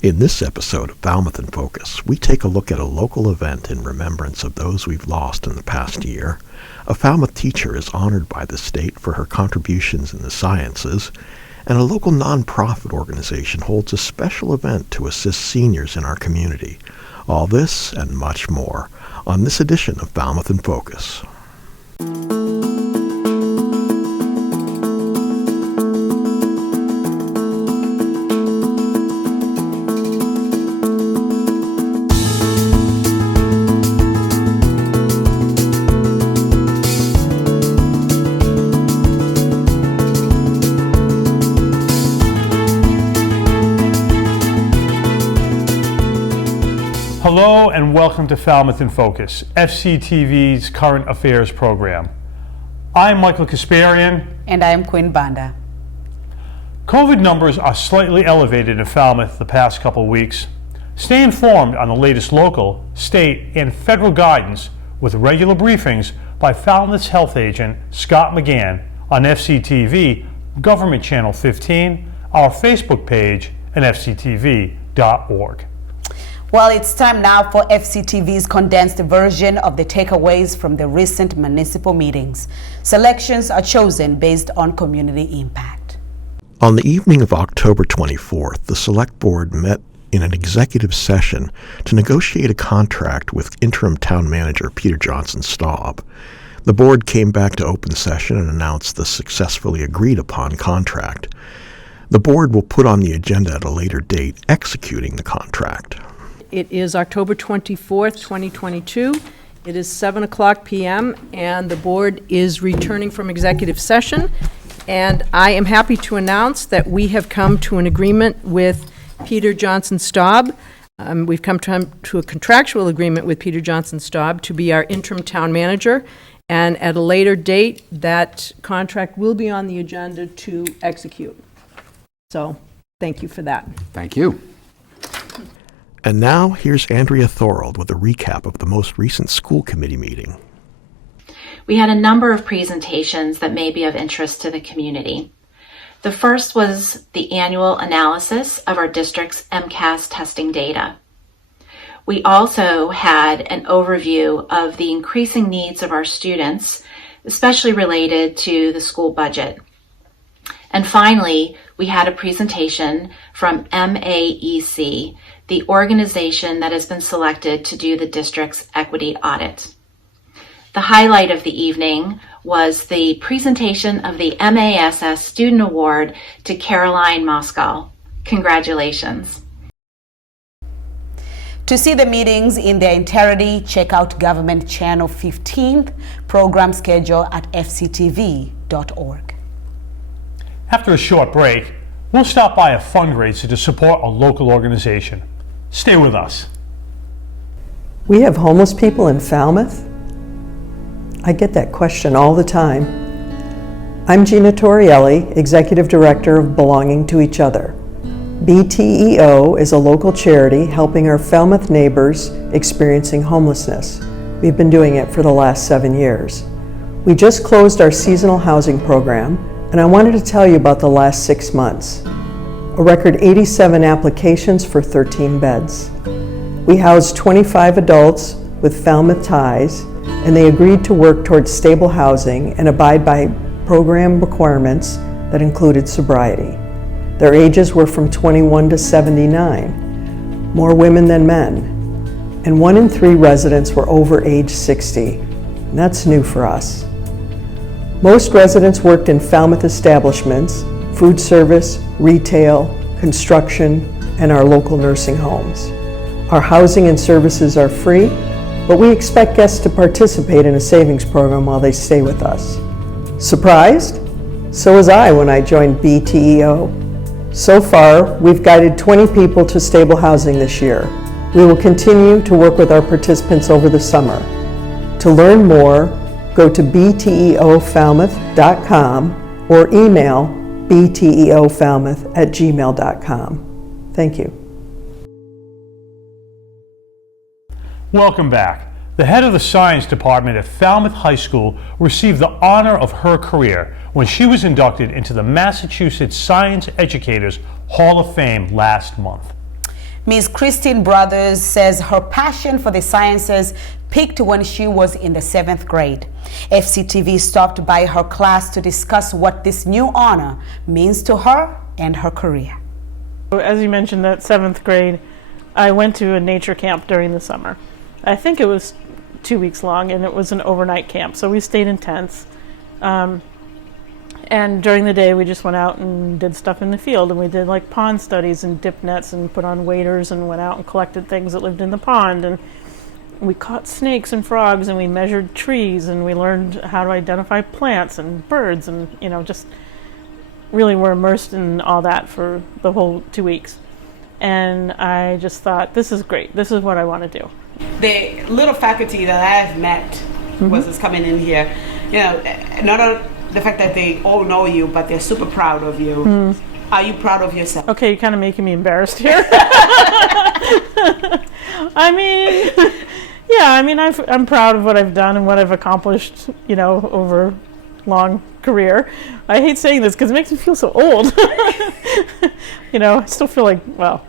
In this episode of Falmouth in Focus, we take a look at a local event in remembrance of those we've lost in the past year. A Falmouth teacher is honored by the state for her contributions in the sciences, and a local nonprofit organization holds a special event to assist seniors in our community. All this and much more on this edition of Falmouth in Focus. Hello and welcome to Falmouth in Focus, FCTV's current affairs program. I'm Michael Kasparian. And I'm Quinn Banda. COVID numbers are slightly elevated in Falmouth the past couple of weeks. Stay informed on the latest local, state, and federal guidance with regular briefings by Falmouth's health agent, Scott McGann, on FCTV, Government Channel 15, our Facebook page, and fctv.org. Well, it's time now for FCTV's condensed version of the takeaways from the recent municipal meetings. Selections are chosen based on community impact. On the evening of October 24th, the Select Board met in an executive session to negotiate a contract with interim town manager Peter Johnson Staub. The board came back to open session and announced the successfully agreed upon contract. The board will put on the agenda at a later date executing the contract. It is October 24th, 2022. It is 7:00 p.m. and the board is returning from executive session. And I am happy to announce that we have come to an agreement with Peter Johnson Staub. We've come to a contractual agreement with Peter Johnson Staub to be our interim town manager. And at a later date, that contract will be on the agenda to execute. So thank you for that. Thank you. And now, here's Andrea Thorold with a recap of the most recent school committee meeting. We had a number of presentations that may be of interest to the community. The first was the annual analysis of our district's MCAS testing data. We also had an overview of the increasing needs of our students, especially related to the school budget. And finally, we had a presentation from MAEC, the organization that has been selected to do the district's equity audit. The highlight of the evening was the presentation of the MASS Student Award to Caroline Moskal. Congratulations. To see the meetings in their entirety, check out Government Channel 15 program schedule at fctv.org. After a short break, we'll stop by a fundraiser to support a local organization. Stay with us. We have homeless people in Falmouth? I get that question all the time. I'm Gina Torrielli, Executive Director of Belonging to Each Other. BTEO is a local charity helping our Falmouth neighbors experiencing homelessness. We've been doing it for the last 7 years. We just closed our seasonal housing program, and I wanted to tell you about the last 6 months. A record 87 applications for 13 beds. We housed 25 adults with Falmouth ties, and they agreed to work towards stable housing and abide by program requirements that included sobriety. Their ages were from 21 to 79, more women than men, and 1 in 3 residents were over age 60. And that's new for us. Most residents worked in Falmouth establishments, food service, retail, construction, and our local nursing homes. Our housing and services are free, but we expect guests to participate in a savings program while they stay with us. Surprised? So was I when I joined BTEO. So far, we've guided 20 people to stable housing this year. We will continue to work with our participants over the summer. To learn more, go to bteofalmouth.com or email bteofalmouth@gmail.com. Thank you. Welcome back. The head of the science department at Falmouth High School received the honor of her career when she was inducted into the Massachusetts Science Educators Hall of Fame last month. Ms. Christine Brothers says her passion for the sciences peaked when she was in the 7th grade. FCTV stopped by her class to discuss what this new honor means to her and her career. As you mentioned, that 7th grade, I went to a nature camp during the summer. I think it was 2 weeks long, and it was an overnight camp, so we stayed in tents. And during the day, we just went out and did stuff in the field, and we did like pond studies and dipped nets and put on waders and went out and collected things that lived in the pond. And we caught snakes and frogs, and we measured trees, and we learned how to identify plants and birds, and just really were immersed in all that for the whole 2 weeks. And I just thought, this is great. This is what I want to do. The little faculty that I've met was just coming in here, not the fact that they all know you, but they're super proud of you. Are you proud of yourself? Okay, you're kind of making me embarrassed here. I'm proud of what I've done and what I've accomplished, over a long career. I hate saying this because it makes me feel so old. I still feel like, I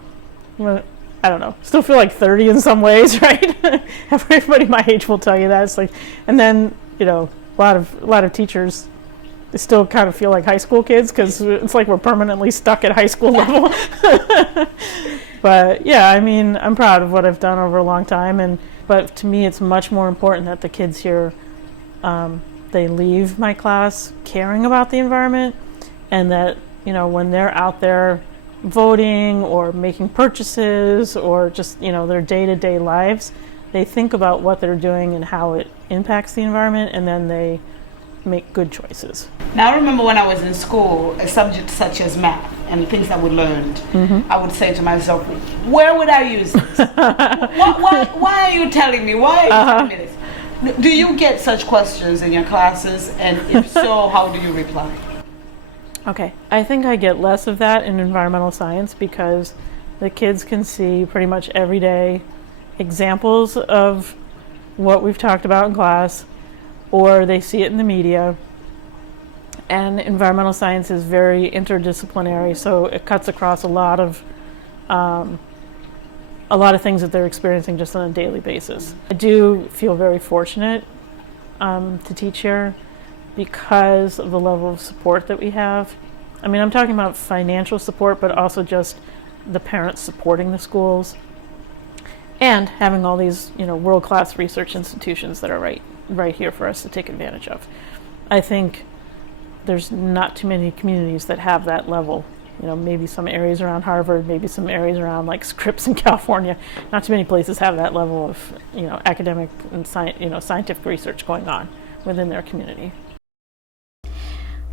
don't know, still feel like 30 in some ways, right? Everybody my age will tell you that. It's like, and then, a lot of teachers still kind of feel like high school kids because it's like we're permanently stuck at high school level. But yeah, I'm proud of what I've done over a long time, but to me it's much more important that the kids here, they leave my class caring about the environment, and that when they're out there voting or making purchases or just their day-to-day lives, they think about what they're doing and how it impacts the environment, and then they make good choices. Now, I remember when I was in school, a subject such as math and things that we learned, I would say to myself, where would I use this? why are you telling me? Why are you telling me this? Do you get such questions in your classes? And if so, how do you reply? Okay, I think I get less of that in environmental science because the kids can see pretty much every day examples of what we've talked about in class, or they see it in the media. And environmental science is very interdisciplinary, so it cuts across a lot of things that they're experiencing just on a daily basis. I do feel very fortunate to teach here because of the level of support that we have. I'm talking about financial support, but also just the parents supporting the schools and having all these, world-class research institutions that are right here for us to take advantage of. I think there's not too many communities that have that level. Maybe some areas around Harvard, maybe some areas around like Scripps in California. Not too many places have that level of, academic and scientific research going on within their community.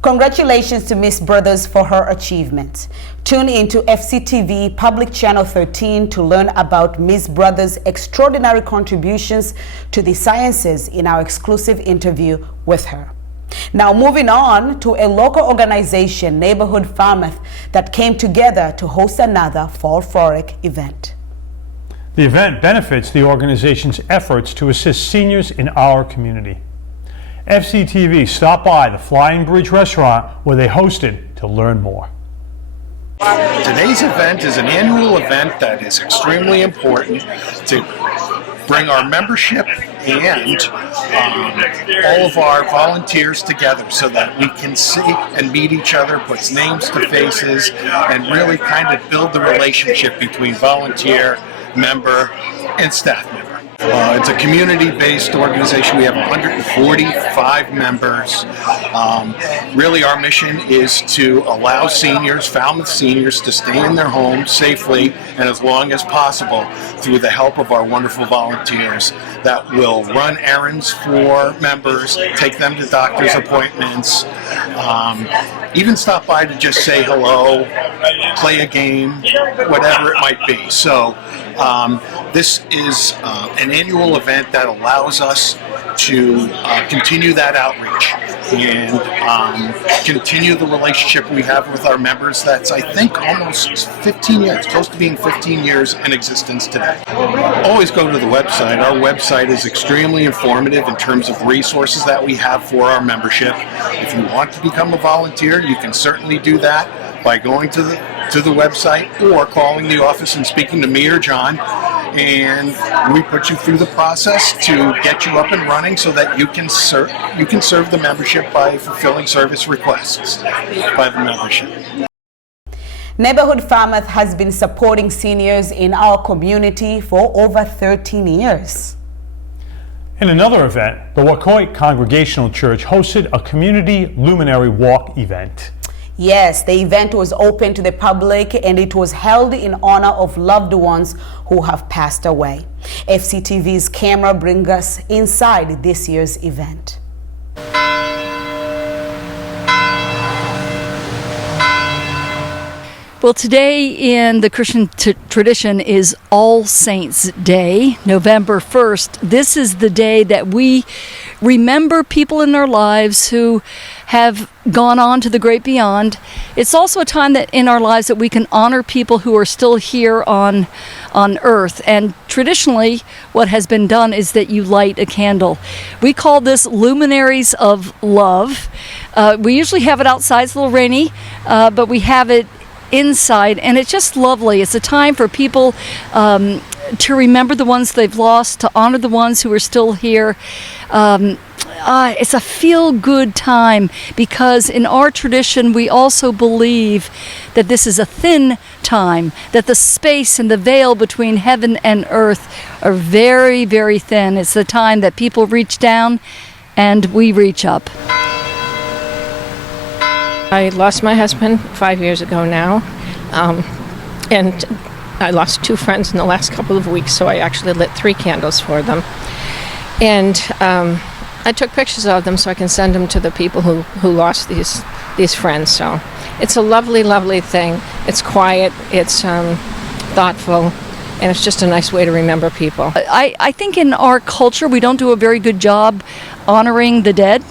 Congratulations to Ms. Brothers for her achievement. Tune into FCTV Public Channel 13 to learn about Ms. Brothers' extraordinary contributions to the sciences in our exclusive interview with her. Now moving on to a local organization, Neighborhood Falmouth, that came together to host another Fall Frolic event. The event benefits the organization's efforts to assist seniors in our community. FCTV stopped by the Flying Bridge restaurant where they hosted to learn more. Today's event is an annual event that is extremely important to bring our membership and all of our volunteers together so that we can see and meet each other, put names to faces, and really kind of build the relationship between volunteer, member, and staff member. It's a community-based organization. We have 145 members. Really, our mission is to allow seniors, Falmouth seniors, to stay in their homes safely and as long as possible through the help of our wonderful volunteers that will run errands for members, take them to doctor's appointments, even stop by to just say hello, play a game, whatever it might be. So this is an annual event that allows us to continue that outreach and continue the relationship we have with our members that's, I think, almost 15 years, close to being 15 years in existence today. Always go to the website. Our website is extremely informative in terms of resources that we have for our membership. If you want to become a volunteer, you can certainly do that by going to the to the website or calling the office and speaking to me or John, and we put you through the process to get you up and running so that you can serve the membership by fulfilling service requests by the membership. Neighborhood Falmouth has been supporting seniors in our community for over 13 years. In another event, the Wacoit Congregational Church hosted a community luminary walk event. Yes, the event was open to the public and it was held in honor of loved ones who have passed away. FCTV's camera brings us inside this year's event. Well, today in the Christian tradition is All Saints' Day, November 1st. This is the day that we remember people in our lives who have gone on to the great beyond. It's also a time that in our lives that we can honor people who are still here on earth. And traditionally, what has been done is that you light a candle. We call this Luminaries of Love. We usually have it outside. It's a little rainy, but we have it inside, and it's just lovely. It's a time for people to remember the ones they've lost, to honor the ones who are still here. It's a feel-good time because in our tradition we also believe that this is a thin time, that the space and the veil between heaven and earth are very, very thin. It's the time that people reach down and we reach up. I lost my husband 5 years ago now, and I lost 2 friends in the last couple of weeks, so I actually lit 3 candles for them. And I took pictures of them so I can send them to the people who lost these friends. So it's a lovely, lovely thing. It's quiet, it's thoughtful, and it's just a nice way to remember people. I think in our culture we don't do a very good job honoring the dead.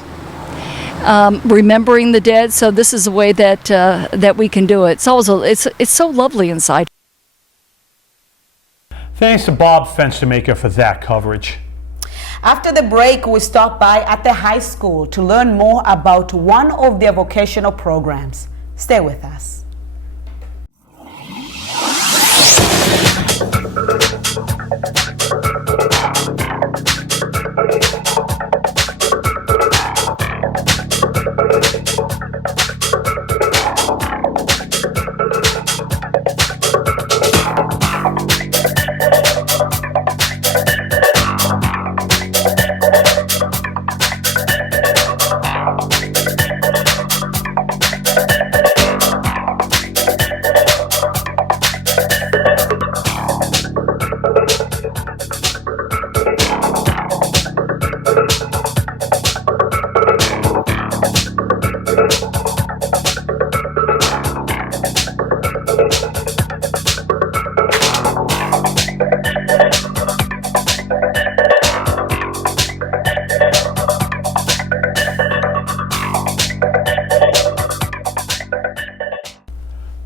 Remembering the dead, so this is a way that we can do it. It's so lovely inside. Thanks to Bob Fenstermaker for that coverage. After the break, we stop by at the high school to learn more about one of their vocational programs. Stay with us.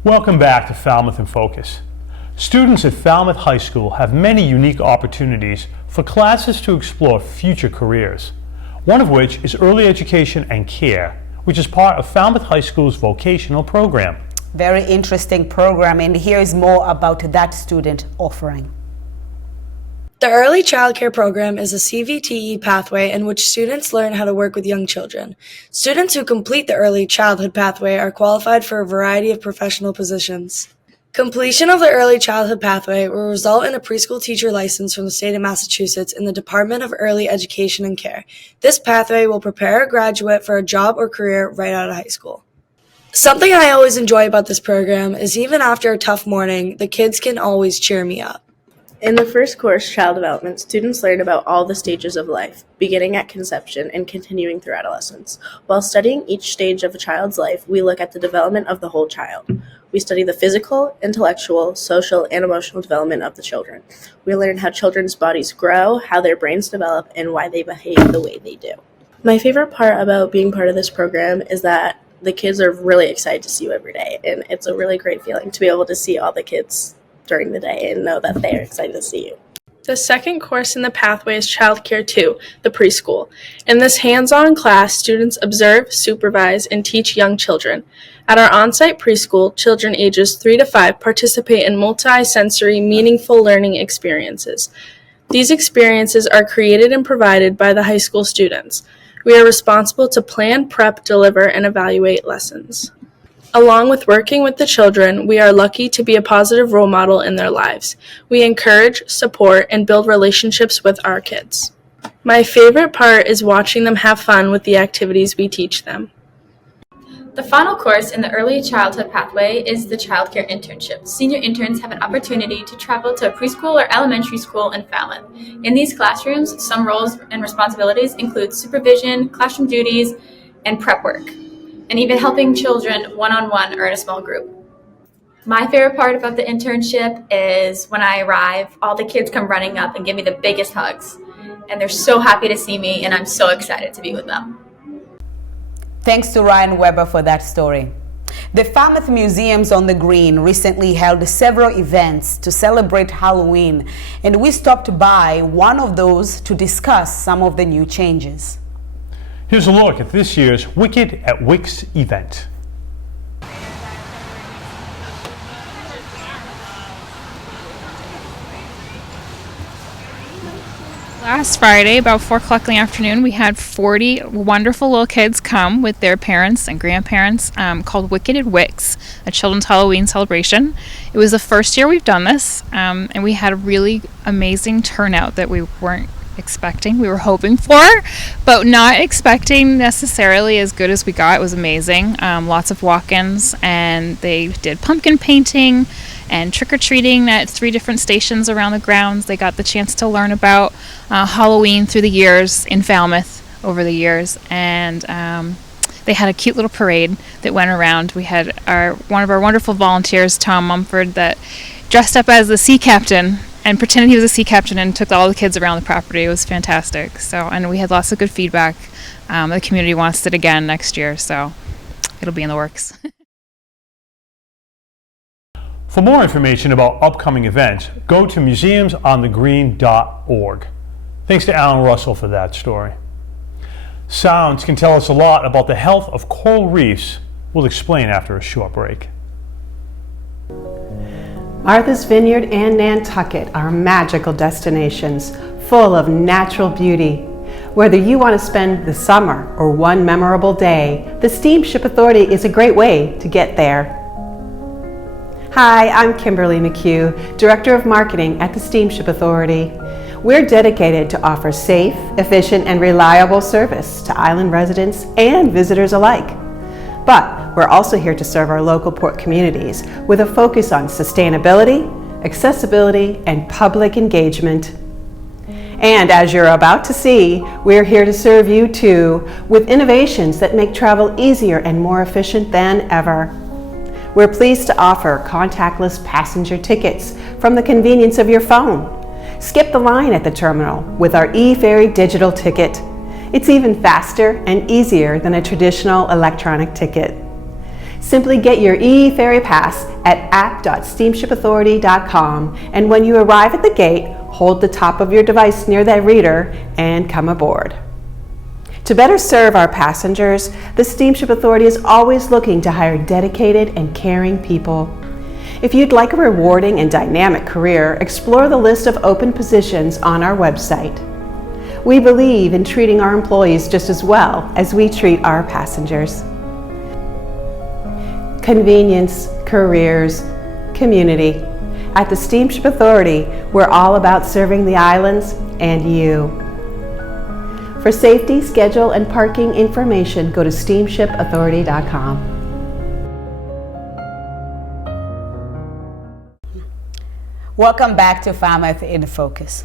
Welcome back to Falmouth in Focus. Students at Falmouth High School have many unique opportunities for classes to explore future careers, one of which is early education and care, which is part of Falmouth High School's vocational program. Very interesting program, and here's more about that student offering. The Early Childcare Program is a CVTE pathway in which students learn how to work with young children. Students who complete the Early Childhood Pathway are qualified for a variety of professional positions. Completion of the Early Childhood Pathway will result in a preschool teacher license from the state of Massachusetts in the Department of Early Education and Care. This pathway will prepare a graduate for a job or career right out of high school. Something I always enjoy about this program is even after a tough morning, the kids can always cheer me up. In the first course, Child Development, students learn about all the stages of life, beginning at conception and continuing through adolescence. While studying each stage of a child's life, we look at the development of the whole child. We study the physical, intellectual, social, and emotional development of the children. We learn how children's bodies grow, how their brains develop, and why they behave the way they do. My favorite part about being part of this program is that the kids are really excited to see you every day, and it's a really great feeling to be able to see all the kids during the day and know that they're excited to see you. The second course in the pathway is Childcare 2, the preschool. In this hands-on class, students observe, supervise, and teach young children. At our on-site preschool, children ages 3 to 5 participate in multi-sensory, meaningful learning experiences. These experiences are created and provided by the high school students. We are responsible to plan, prep, deliver, and evaluate lessons. Along with working with the children, we are lucky to be a positive role model in their lives. We encourage, support, and build relationships with our kids. My favorite part is watching them have fun with the activities we teach them. The final course in the early childhood pathway is the childcare internship. Senior interns have an opportunity to travel to a preschool or elementary school in Falmouth. In these classrooms, some roles and responsibilities include supervision, classroom duties, and prep work, and even helping children one-on-one or in a small group. My favorite part about the internship is when I arrive, all the kids come running up and give me the biggest hugs. And they're so happy to see me, and I'm so excited to be with them. Thanks to Ryan Weber for that story. The Falmouth Museums on the Green recently held several events to celebrate Halloween, and we stopped by one of those to discuss some of the new changes. Here's a look at this year's Wicked at Wicks event. Last Friday, about 4 o'clock in the afternoon, we had 40 wonderful little kids come with their parents and grandparents called Wicked at Wicks, a children's Halloween celebration. It was the first year we've done this, and we had a really amazing turnout that we weren't expecting. We were hoping for, but not expecting necessarily as good as we got. It was amazing. Lots of walk-ins, and they did pumpkin painting and trick-or-treating at 3 different stations around the grounds. They got the chance to learn about Halloween through the years in Falmouth over the years, and they had a cute little parade that went around. We had one of our wonderful volunteers, Tom Mumford, that dressed up as the sea captain and pretended he was a sea captain and took all the kids around the property. It was fantastic. And we had lots of good feedback. The community wants it again next year, so it'll be in the works. For more information about upcoming events, go to museumsonthegreen.org. Thanks to Alan Russell for that story. Sounds can tell us a lot about the health of coral reefs. We'll explain after a short break. Martha's Vineyard and Nantucket are magical destinations full of natural beauty. Whether you want to spend the summer or one memorable day, the Steamship Authority is a great way to get there. Hi, I'm Kimberly McHugh, Director of Marketing at the Steamship Authority. We're dedicated to offer safe, efficient, and reliable service to island residents and visitors alike. But we're also here to serve our local port communities with a focus on sustainability, accessibility, and public engagement. And as you're about to see, we're here to serve you too with innovations that make travel easier and more efficient than ever. We're pleased to offer contactless passenger tickets from the convenience of your phone. Skip the line at the terminal with our eFerry digital ticket. It's even faster and easier than a traditional electronic ticket. Simply get your eFerry pass at app.steamshipauthority.com, and when you arrive at the gate, hold the top of your device near that reader and come aboard. To better serve our passengers, the Steamship Authority is always looking to hire dedicated and caring people. If you'd like a rewarding and dynamic career, explore the list of open positions on our website. We believe in treating our employees just as well as we treat our passengers. Convenience, careers, community. At the Steamship Authority, we're all about serving the islands and you. For safety, schedule, and parking information, go to steamshipauthority.com. Welcome back to Falmouth in Focus.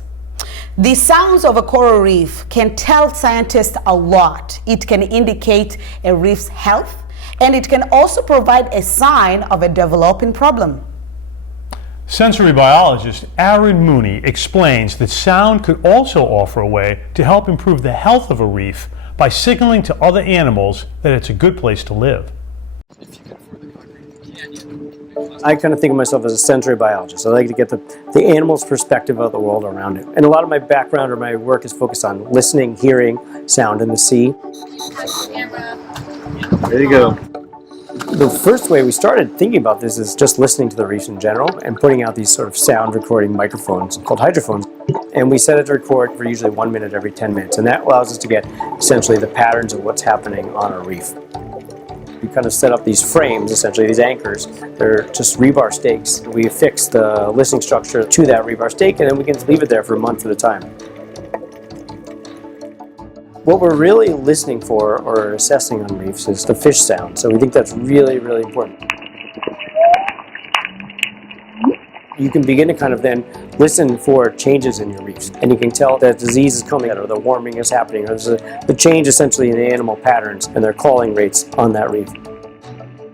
The sounds of a coral reef can tell scientists a lot. It can indicate a reef's health, and it can also provide a sign of a developing problem. Sensory biologist Aaron Mooney explains that sound could also offer a way to help improve the health of a reef by signaling to other animals that it's a good place to live. I kind of think of myself as a sensory biologist. I like to get the animal's perspective of the world around it. And a lot of my background or my work is focused on listening, hearing, sound in the sea. There you go. The first way we started thinking about this is just listening to the reefs in general and putting out these sort of sound recording microphones called hydrophones. And we set it to record for usually 1 minute every 10 minutes. And that allows us to get essentially the patterns of what's happening on a reef. We kind of set up these frames, essentially these anchors. They're just rebar stakes. We affix the listening structure to that rebar stake, and then we can leave it there for a month at a time. What we're really listening for or assessing on reefs is the fish sound. So we think that's really, really important. You can begin to kind of then listen for changes in your reefs. And you can tell that disease is coming or the warming is happening, or there's a change essentially in the animal patterns and their calling rates on that reef.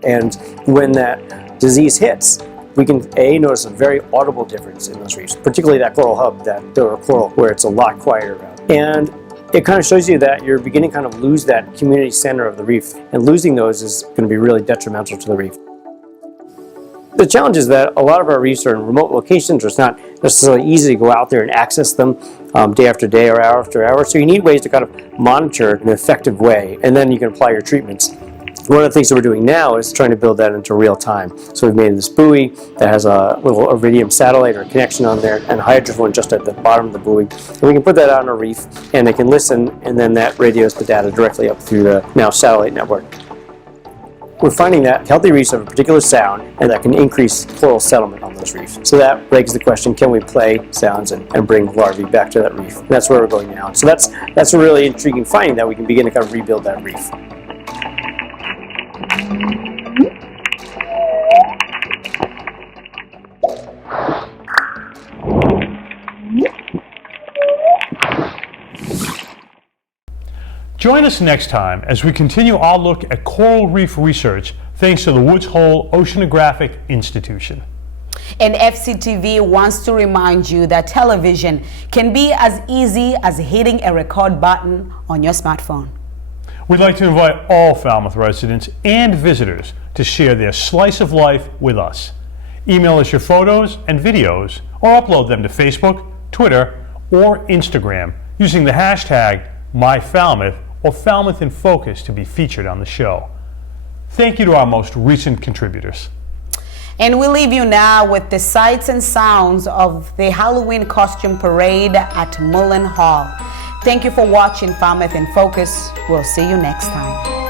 And when that disease hits, we can notice a very audible difference in those reefs, particularly that coral hub, that coral, where it's a lot quieter around. And it kind of shows you that you're beginning to kind of lose that community center of the reef. And losing those is going to be really detrimental to the reef. The challenge is that a lot of our reefs are in remote locations, or it's not necessarily easy to go out there and access them day after day or hour after hour. So you need ways to kind of monitor in an effective way, and then you can apply your treatments. One of the things that we're doing now is trying to build that into real time. So we've made this buoy that has a little iridium satellite or connection on there, and a hydrophone just at the bottom of the buoy. And we can put that on a reef, and they can listen, and then that radios the data directly up through the now satellite network. We're finding that healthy reefs have a particular sound, and that can increase coral settlement on those reefs. So that begs the question, can we play sounds and bring larvae back to that reef? And that's where we're going now. So that's a really intriguing finding, that we can begin to kind of rebuild that reef. Join us next time as we continue our look at coral reef research thanks to the Woods Hole Oceanographic Institution. And FCTV wants to remind you that television can be as easy as hitting a record button on your smartphone. We'd like to invite all Falmouth residents and visitors to share their slice of life with us. Email us your photos and videos, or upload them to Facebook, Twitter, or Instagram using the hashtag MyFalmouth or Falmouth in Focus to be featured on the show. Thank you to our most recent contributors. And we leave you now with the sights and sounds of the Halloween costume parade at Mullen Hall. Thank you for watching Falmouth in Focus. We'll see you next time.